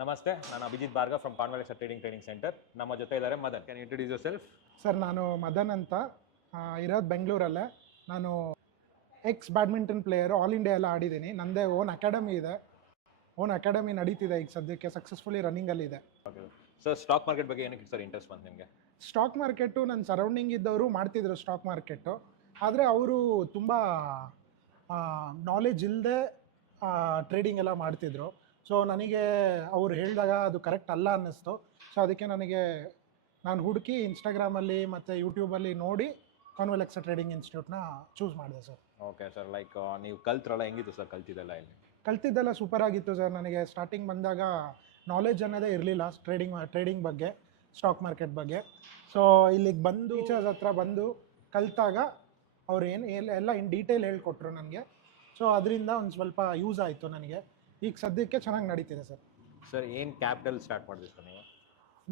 ನಮಸ್ತೆ, ನಾನು Abhijith Bhargav from Convelex trading centre. ನಮ್ಮ ಜೊತೆ ಇದ್ದಾರೆ ಮದನ್. ಕ್ಯಾನ್ ಇಂಟ್ರೊಡ್ಯೂಸ್ ಯೋರ್ ಸೆಲ್ಫ್? ಸರ್, ನಾನು ಮದನ್ ಅಂತ, ಇರೋದು ಬೆಂಗಳೂರಲ್ಲೇ. ನಾನು ಬ್ಯಾಡ್ಮಿಂಟನ್ ಪ್ಲೇಯರು, ಆಲ್ ಇಂಡಿಯಾ ಎಲ್ಲ ಆಡಿದ್ದೀನಿ. ನನ್ನದೇ ಓನ್ ಅಕಾಡೆಮಿ ನಡೀತಿದೆ ಈಗ ಸದ್ಯಕ್ಕೆ, ಸಕ್ಸಸ್ಫುಲಿ ರನ್ನಿಂಗಲ್ಲಿದೆ. ಓಕೆ ಸರ್, ಸ್ಟಾಕ್ ಮಾರ್ಕೆಟ್ ಬಗ್ಗೆ ಏನಕ್ಕೆ ಸರ್ ಇಂಟ್ರೆಸ್ಟ್ ಬಂತು ನಿಮಗೆ? ಸ್ಟಾಕ್ ಮಾರ್ಕೆಟು ನನ್ನ ಸರೌಂಡಿಂಗ್ ಇದ್ದವರು ಮಾಡ್ತಿದ್ರು ಸ್ಟಾಕ್ ಮಾರ್ಕೆಟು, ಆದರೆ ಅವರು ತುಂಬ ನಾಲೆಜ್ ಇಲ್ಲದೆ ಟ್ರೇಡಿಂಗ್ ಎಲ್ಲ ಮಾಡ್ತಿದ್ರು. ಸೊ ನನಗೆ ಅವ್ರು ಹೇಳಿದಾಗ ಅದು ಕರೆಕ್ಟ್ ಅಲ್ಲ ಅನ್ನಿಸ್ತು. ಸೊ ಅದಕ್ಕೆ ನಾನು ಹುಡುಕಿ ಇನ್ಸ್ಟಾಗ್ರಾಮಲ್ಲಿ ಮತ್ತು ಯೂಟ್ಯೂಬಲ್ಲಿ ನೋಡಿ ಕಾನ್ವೆಲೆಕ್ಸ್ ಟ್ರೇಡಿಂಗ್ ಇನ್ಸ್ಟಿಟ್ಯೂಟ್ನ ಚೂಸ್ ಮಾಡಿದೆ ಸರ್. ಓಕೆ ಸರ್, ಲೈಕ್ ನೀವು ಕಲ್ತ್ರಲ್ಲ, ಹೆಂಗಿತ್ತು ಸರ್ ಕಲ್ತಿದ್ದೆಲ್ಲ? ಇಲ್ಲಿ ಕಲ್ತಿದ್ದೆಲ್ಲ ಸೂಪರ್ ಆಗಿತ್ತು ಸರ್. ನನಗೆ ಸ್ಟಾರ್ಟಿಂಗ್ ಬಂದಾಗ ನಾಲೆಜ್ ಅನ್ನೋದೇ ಇರಲಿಲ್ಲ ಟ್ರೇಡಿಂಗ್ ಬಗ್ಗೆ, ಸ್ಟಾಕ್ ಮಾರ್ಕೆಟ್ ಬಗ್ಗೆ. ಸೊ ಇಲ್ಲಿಗೆ ಬಂದು ಟೀಚರ್ಸ್ ಹತ್ರ ಬಂದು ಕಲಿತಾಗ ಅವ್ರು ಎಲ್ಲ ಇನ್ ಡೀಟೇಲ್ ಹೇಳ್ಕೊಟ್ರು ನನಗೆ. ಸೊ ಅದರಿಂದ ಒಂದು ಸ್ವಲ್ಪ ಯೂಸ್ ಆಯಿತು ನನಗೆ. ಈಗ ಸದ್ಯಕ್ಕೆ ಚೆನ್ನಾಗಿ ನಡೀತಿದೆ ಸರ್. ಸರ್, ಏನು ಕ್ಯಾಪಿಟಲ್ ಸ್ಟಾರ್ಟ್ ಮಾಡಿದ್ರಿ ಸರ್ ನೀವು?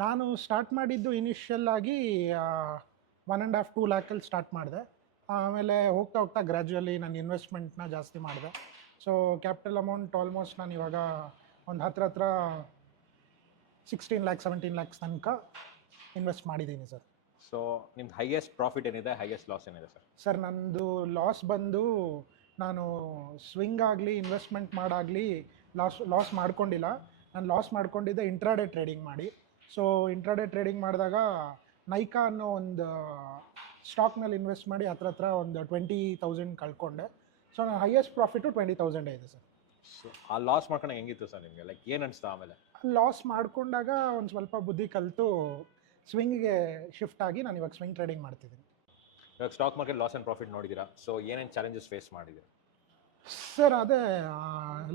ನಾನು ಸ್ಟಾರ್ಟ್ ಮಾಡಿದ್ದು ಇನಿಷಿಯಲ್ ಆಗಿ 1.5-2 ಲ್ಯಾಕಲ್ಲಿ ಸ್ಟಾರ್ಟ್ ಮಾಡಿದೆ. ಆಮೇಲೆ ಹೋಗ್ತಾ ಹೋಗ್ತಾ ಗ್ರ್ಯಾಜುವಲಿ ನಾನು ಇನ್ವೆಸ್ಟ್ಮೆಂಟ್ನ ಜಾಸ್ತಿ ಮಾಡಿದೆ. ಸೊ ಕ್ಯಾಪಿಟಲ್ ಅಮೌಂಟ್ ಆಲ್ಮೋಸ್ಟ್ ನಾನು ಇವಾಗ ಒಂದು ಹತ್ರ 16 ಲ್ಯಾಕ್ಸ್ 17 ಲ್ಯಾಕ್ಸ್ ತನಕ ಇನ್ವೆಸ್ಟ್ ಮಾಡಿದ್ದೀನಿ ಸರ್. ಸೊ ನಿಮ್ದು ಹೈಯೆಸ್ಟ್ ಪ್ರಾಫಿಟ್ ಏನಿದೆ, ಹೈಯೆಸ್ಟ್ ಲಾಸ್ ಏನಿದೆ ಸರ್? ಸರ್, ನನ್ನದು ಲಾಸ್ ಬಂದು, ನಾನು ಸ್ವಿಂಗ್ ಆಗಲಿ ಇನ್ವೆಸ್ಟ್ಮೆಂಟ್ ಮಾಡಾಗಲಿ ಲಾಸ್ ಮಾಡ್ಕೊಂಡಿಲ್ಲ. ನಾನು ಲಾಸ್ ಮಾಡ್ಕೊಂಡಿದ್ದೆ ಇಂಟ್ರಾಡೇ ಟ್ರೇಡಿಂಗ್ ಮಾಡಿ. ಸೊ ಇಂಟ್ರಾಡೇ ಟ್ರೇಡಿಂಗ್ ಮಾಡಿದಾಗ ನೈಕಾ ಅನ್ನೋ ಒಂದು ಸ್ಟಾಕ್ನಲ್ಲಿ ಇನ್ವೆಸ್ಟ್ ಮಾಡಿ ಹತ್ರ ಒಂದು 20,000 ಕಳ್ಕೊಂಡೆ. ಸೊ ನಾನು ಹೈಯೆಸ್ಟ್ ಪ್ರಾಫಿಟು 20,000 ಇದೆ ಸರ್. ಸೊ ಆ ಲಾಸ್ ಮಾಡ್ಕೊಂಡಾಗ ಹೆಂಗಿತ್ತು ಸರ್ ನಿಮಗೆ? ಲೈಕ್ ಏನು ಅನಿಸ್ತು ಆಮೇಲೆ? ಲಾಸ್ ಮಾಡ್ಕೊಂಡಾಗ ಒಂದು ಸ್ವಲ್ಪ ಬುದ್ಧಿ ಕಲಿತು ಸ್ವಿಂಗಿಗೆ ಶಿಫ್ಟ್ ಆಗಿ ನಾನು ಇವಾಗ ಸ್ವಿಂಗ್ ಟ್ರೇಡಿಂಗ್ ಮಾಡ್ತಿದ್ದೀನಿ. ಇವಾಗ stock market loss and profit ನೋಡಿದ್ದೀರಾ, ಸೊ ಏನೇನು ಚಾಲೆಂಜಸ್ ಫೇಸ್ ಮಾಡಿದ್ದೀರಾ? ಸರ್, ಅದೇ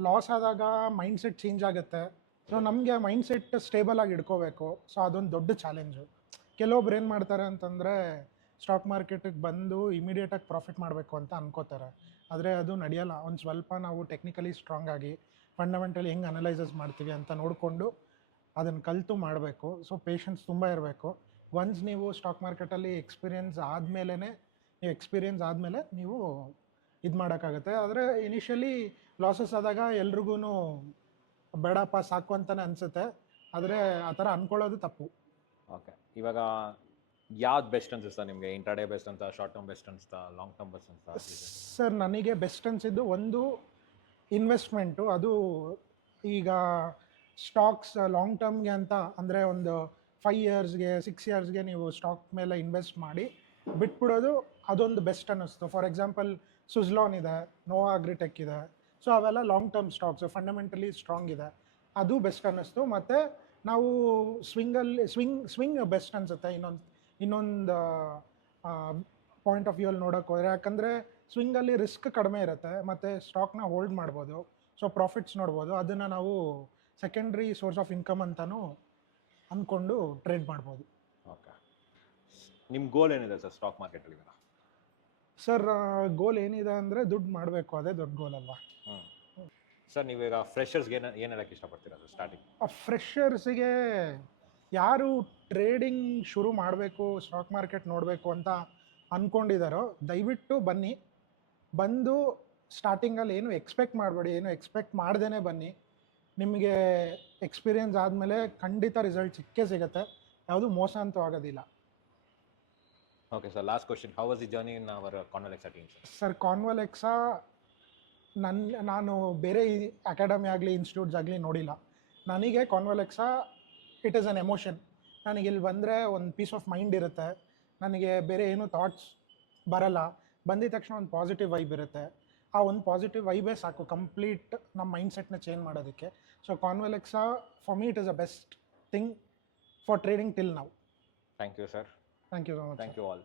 ಲಾಸ್ ಆದಾಗ ಮೈಂಡ್ಸೆಟ್ ಚೇಂಜ್ ಆಗುತ್ತೆ. ಸೊ ನಮಗೆ ಮೈಂಡ್ಸೆಟ್ ಸ್ಟೇಬಲ್ ಆಗಿ ಇಟ್ಕೋಬೇಕು. ಸೊ ಅದೊಂದು ದೊಡ್ಡ ಚಾಲೆಂಜು. ಕೆಲವೊಬ್ರು ಏನು ಮಾಡ್ತಾರೆ ಅಂತಂದರೆ, ಸ್ಟಾಕ್ ಮಾರ್ಕೆಟಿಗೆ ಬಂದು ಇಮಿಡಿಯೇಟಾಗಿ ಪ್ರಾಫಿಟ್ ಮಾಡಬೇಕು ಅಂತ ಅನ್ಕೋತಾರೆ. ಆದರೆ ಅದು ನಡೆಯಲ್ಲ. ಒಂದು ಸ್ವಲ್ಪ ನಾವು ಟೆಕ್ನಿಕಲಿ ಸ್ಟ್ರಾಂಗ್ ಆಗಿ ಫಂಡಮೆಂಟಲಿ ಹೆಂಗೆ ಅನಲೈಸಸ್ ಮಾಡ್ತೀವಿ ಅಂತ ನೋಡಿಕೊಂಡು ಅದನ್ನು ಕಲಿತು ಮಾಡಬೇಕು. ಸೊ ಪೇಷನ್ಸ್ ತುಂಬ ಇರಬೇಕು. ಒನ್ಸ್ ನೀವು ಸ್ಟಾಕ್ ಮಾರ್ಕೆಟಲ್ಲಿ ಎಕ್ಸ್ಪೀರಿಯೆನ್ಸ್ ಆದಮೇಲೆ ನೀವು ಇದು ಮಾಡೋಕ್ಕಾಗುತ್ತೆ. ಆದರೆ ಇನಿಷಿಯಲಿ ಲಾಸಸ್ ಆದಾಗ ಎಲ್ರಿಗೂ ಬೇಡಪ್ಪ ಸಾಕು ಅಂತಲೇ ಅನಿಸುತ್ತೆ. ಆದರೆ ಆ ಥರ ಅಂದ್ಕೊಳ್ಳೋದು ತಪ್ಪು. ಓಕೆ, ಇವಾಗ ಯಾವ್ದು ಬೆಸ್ಟ್ ಅನ್ಸುತ್ತಾ ನಿಮಗೆ? ಇಂಟ್ರಾಡೇ ಬೆಸ್ಟ್ ಅಂತ, ಶಾರ್ಟ್ ಟರ್ಮ್ ಬೆಸ್ಟ್ ಅನ್ಸುತ್ತಾ, ಲಾಂಗ್ ಟರ್ಮ್ ಬೆಸ್ಟ್ ಅಂತ? ಸರ್, ನನಗೆ ಬೆಸ್ಟ್ ಅನಿಸಿದ್ದು ಒಂದು ಇನ್ವೆಸ್ಟ್ಮೆಂಟು. ಅದು ಈಗ ಸ್ಟಾಕ್ಸ್ ಲಾಂಗ್ ಟರ್ಮ್ಗೆ ಅಂತ ಅಂದರೆ ಒಂದು 5 ಇಯರ್ಸ್ಗೆ 6 ಇಯರ್ಸ್ಗೆ ನೀವು ಸ್ಟಾಕ್ ಮೇಲೆ ಇನ್ವೆಸ್ಟ್ ಮಾಡಿ ಬಿಟ್ಬಿಡೋದು, ಅದೊಂದು ಬೆಸ್ಟ್ ಅನ್ನಿಸ್ತು. ಫಾರ್ ಎಕ್ಸಾಂಪಲ್ ಸುಜ್ಲಾನ್ ಇದೆ, ನೋವಾ ಅಗ್ರಿಟೆಕ್ ಇದೆ. ಸೊ ಅವೆಲ್ಲ long term stocks, fundamentally strong ಇದೆ. ಅದು ಬೆಸ್ಟ್ ಅನ್ನಿಸ್ತು. ಮತ್ತು ನಾವು ಸ್ವಿಂಗ್ ಬೆಸ್ಟ್ ಅನಿಸುತ್ತೆ. ಇನ್ನೊಂದು ಪಾಯಿಂಟ್ ಆಫ್ ವ್ಯೂಲ್ಲಿ ನೋಡೋಕೆ ಹೋದರೆ, ಯಾಕಂದರೆ ಸ್ವಿಂಗಲ್ಲಿ ರಿಸ್ಕ್ ಕಡಿಮೆ ಇರುತ್ತೆ ಮತ್ತು ಸ್ಟಾಕ್ನ ಹೋಲ್ಡ್ ಮಾಡ್ಬೋದು. ಸೊ ಪ್ರಾಫಿಟ್ಸ್ ನೋಡ್ಬೋದು. ಅದನ್ನು ನಾವು ಸೆಕೆಂಡ್ರಿ ಸೋರ್ಸ್ ಆಫ್ ಇನ್ಕಮ್ ಅಂತಲೂ ಅಂದ್ಕೊಂಡು ಟ್ರೇಡ್ ಮಾಡ್ಬೋದು. ಓಕೆ, ನಿಮ್ಮ ಗೋಲ್ ಏನಿದೆ ಸರ್ ಸ್ಟಾಕ್ ಮಾರ್ಕೆಟಲ್ಲಿ? ಸರ್, ಗೋಲ್ ಏನಿದೆ ಅಂದರೆ ದುಡ್ಡು ಮಾಡಬೇಕು, ಅದೇ ದೊಡ್ಡ ಗೋಲ್ ಅಲ್ವಾ. ಸರ್, ನೀವೀಗ ಫ್ರೆಷರ್ಸ್ಗೆ ಏನು ಹೇಳಕ್ಕೆ ಇಷ್ಟಪಡ್ತೀರಾ ಸರ್ ಸ್ಟಾರ್ಟಿಂಗ್? ಫ್ರೆಷರ್ಸಿಗೆ ಯಾರು ಟ್ರೇಡಿಂಗ್ ಶುರು ಮಾಡಬೇಕು, ಸ್ಟಾಕ್ ಮಾರ್ಕೆಟ್ ನೋಡಬೇಕು ಅಂತ ಅಂದ್ಕೊಂಡಿದ್ದಾರೋ ದಯವಿಟ್ಟು ಬಂದು ಸ್ಟಾರ್ಟಿಂಗಲ್ಲಿ ಏನು ಎಕ್ಸ್ಪೆಕ್ಟ್ ಮಾಡಬೇಡಿ, ಏನು ಎಕ್ಸ್ಪೆಕ್ಟ್ ಮಾಡ್ದೇ ಬನ್ನಿ. ನಿಮಗೆ ಎಕ್ಸ್ಪೀರಿಯೆನ್ಸ್ ಆದಮೇಲೆ ಖಂಡಿತ ರಿಸಲ್ಟ್ ಸಿಗುತ್ತೆ. ಯಾವುದು ಮೋಸ ಅಂತೂ ಆಗೋದಿಲ್ಲ. Okay sir, last question, how was the journey in our Convelexa team? Sir, Convelexa ನಾನು ಬೇರೆ ಅಕಾಡೆಮಿ ಆಗಲಿ ಇನ್ಸ್ಟಿಟ್ಯೂಟ್ಸ್ ಆಗಲಿ ನೋಡಿಲ್ಲ. ನನಗೆ Convelexa it is an emotion. ನನಗೆ ಇಲ್ಲಿ ಬಂದರೆ ಒಂದು ಪೀಸ್ ಆಫ್ ಮೈಂಡ್ ಇರುತ್ತೆ. ನನಗೆ ಬೇರೆ ಏನೂ ಥಾಟ್ಸ್ ಬರಲ್ಲ. ಬಂದಿದ ತಕ್ಷಣ ಒಂದು ಪಾಸಿಟಿವ್ ವೈಬ್ ಇರುತ್ತೆ. ಆ ಒಂದು ಪಾಸಿಟಿವ್ ವೈಬೇ ಸಾಕು ಕಂಪ್ಲೀಟ್ ನಮ್ಮ ಮೈಂಡ್ಸೆಟ್ನ ಚೇಂಜ್ ಮಾಡೋದಕ್ಕೆ. So Convelexa for me it is a best thing for trading till now. Thank you sir. Thank you so much. Thank you all.